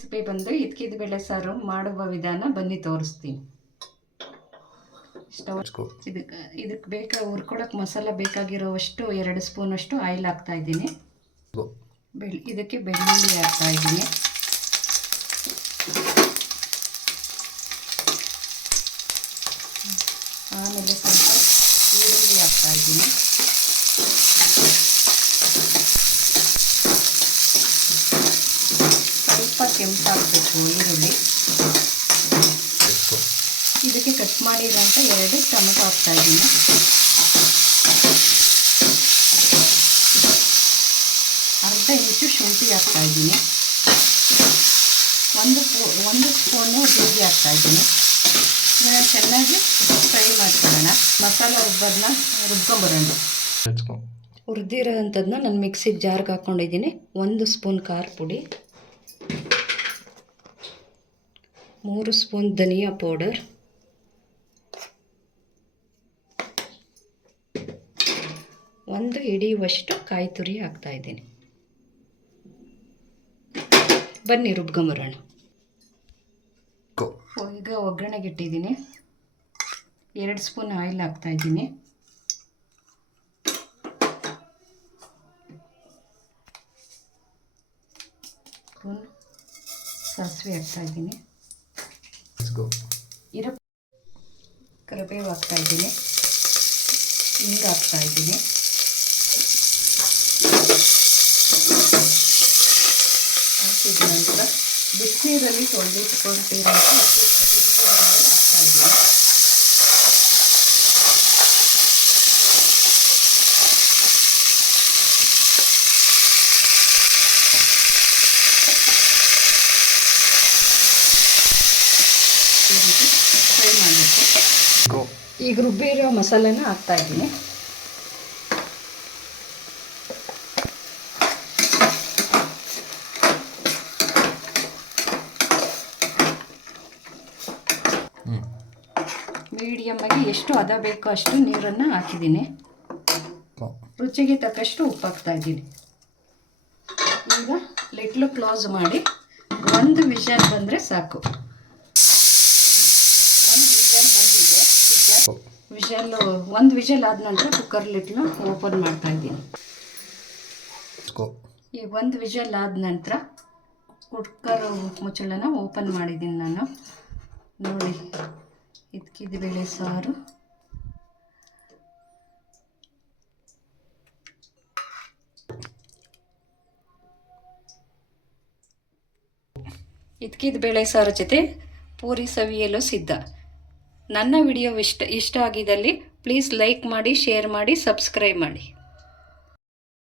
Recipe ಬಂದು ಇದ್ಕಿದ ಬೇಳೆ ಸಾರು ಮಾಡುವ ವಿಧಾನ ಬನ್ನಿ ತೋರಿಸ್ತೀನಿ. ಸ್ಟವ್ ಇದಕ್ಕೆ ಇದಕ್ಕೆ ಬೇಕಾ ಹುರ್ಕೊಳಕ್ಕೆ ಮಸಾಲ ಬೇಕಾಗಿರೋವಷ್ಟು ಎರಡು ಸ್ಪೂನಷ್ಟು ಆಯಿಲ್ ಹಾಕ್ತಾ ಇದ್ದೀನಿ. ಬೆಳ್ ಇದಕ್ಕೆ ಬೆಳ್ಳುಳ್ಳಿ ಹಾಕ್ತಾ ಇದ್ದೀನಿ. ಆಮೇಲೆ ಸ್ವಲ್ಪ ಈರುಳ್ಳಿ ಹಾಕ್ತಾ ಇದ್ದೀನಿ. ಕೆಂಪಾಗಬೇಕು ಈರುಳ್ಳಿ. ಇದಕ್ಕೆ ಕಟ್ ಮಾಡಿರೋಂಥ ಎರಡು ಟೊಮೆಟೊ ಹಾಕ್ತಾ ಇದ್ದೀನಿ. ಅರ್ಧ ಇಂಚು ಶುಂಠಿ ಹಾಕ್ತಾ ಇದ್ದೀನಿ. ಒಂದು ಒಂದು ಸ್ಪೂನು ಜೀರಿಗೆ ಹಾಕ್ತಾ ಇದ್ದೀನಿ. ಇದನ್ನು ಚೆನ್ನಾಗಿ ಫ್ರೈ ಮಾಡ್ಕೊಳ್ಳೋಣ. ಮಸಾಲ ರುಬ್ಬೋದನ್ನ ರುಬ್ಕೊಂಬರೋಣ. ಹುರಿದಿರೋಂಥದ್ದನ್ನ ನಾನು ಮಿಕ್ಸಿಗೆ ಜಾರ್ಗೆ ಹಾಕ್ಕೊಂಡಿದ್ದೀನಿ. ಒಂದು ಸ್ಪೂನ್ ಖಾರ ಪುಡಿ. ಮೂರು ಸ್ಪೂನ್ ಧನಿಯಾ ಪೌಡರ್. ಒಂದು ಹಿಡಿಯುವಷ್ಟು ಕಾಯಿ ತುರಿ ಹಾಕ್ತಾ ಇದ್ದೀನಿ. ಬನ್ನಿ ರುಬ್ಕೊಂಬರೋಣ. ಈಗ ಒಗ್ಗರಣೆಗೆ ಇಟ್ಟಿದ್ದೀನಿ ಎರಡು ಸ್ಪೂನ್ ಆಯಿಲ್ ಹಾಕ್ತಾ ಇದ್ದೀನಿ. ಸ್ಪೂನ್ ಸಾಸಿವೆ ಹಾಕ್ತಾ ಹಚ್ಕೊ ಇರೋ. ಕರಿಬೇವು ಹಾಕ್ತಾ ಇದ್ದೀನಿ. ಹಿಂಗೆ ಹಾಕ್ತಾ ಇದ್ದೀನಿ. ಹಾಕಿದ ನಂತರ ಬಿಸಿನೀರಲ್ಲಿ ತೊಳೆದಿಟ್ಕೊಳ್ತೀರಂತ ಹಾಕ್ತಾ ಇದ್ದೀನಿ ರೀತಿ ಫ್ರೈ ಮಾಡಬೇಕು ಈಗ ರುಬ್ಬಿರೋ ಮಸಾಲೆನ ಹಾಕ್ತಾ ಇದ್ದೀನಿ. ಮೀಡಿಯಮ್ಮಾಗಿ ಮೀಡಿಯಮ್ ಆಗಿ ಎಷ್ಟು ಹದ ಬೇಕೋ ಅಷ್ಟು ನೀರನ್ನು ಹಾಕಿದ್ದೀನಿ. ರುಚಿಗೆ ತಕ್ಕಷ್ಟು ಉಪ್ಪು ಹಾಕ್ತಾ ಇದ್ದೀನಿ. ಈಗ ಲಿಟ್ಲು ಕ್ಲೋಸ್ ಮಾಡಿ ಒಂದು ವಿಷಲ್ ಬಂದರೆ ಸಾಕು ಒಂದು ವಿಷಲ್ ಬಂದಿದೆ ಈಗ ಗೋ ವಿಷಲ್ಲು ಒಂದು ವಿಷಲ್ ಆದ ನಂತರ ಕುಕ್ಕರ್ ಲಿಟ್ಲು ಓಪನ್ ಮಾಡ್ತಾ ಇದ್ದೀನಿ. ಈ ಒಂದು ವಿಷಲ್ ಆದ ನಂತರ ಕುಕ್ಕರ್ ಮುಚ್ಚಳನ ಓಪನ್ ಮಾಡಿದ್ದೀನಿ ನಾನು. ನೋಡಿ ಇದ್ಕಿದ ಬೇಳೆ ಸಾರು. ಇದ್ಕಿದ ಬೇಳೆ ಸಾರು ಜೊತೆ ಪೂರಿ ಸವಿಯಲು ಸಿದ್ಧ. ನನ್ನ ವಿಡಿಯೋ ಇಷ್ಟ ಇಷ್ಟ ಆಗಿದ್ದಲ್ಲಿ ಪ್ಲೀಸ್ ಲೈಕ್ ಮಾಡಿ ಶೇರ್ ಮಾಡಿ ಸಬ್ಸ್ಕ್ರೈಬ್ ಮಾಡಿ.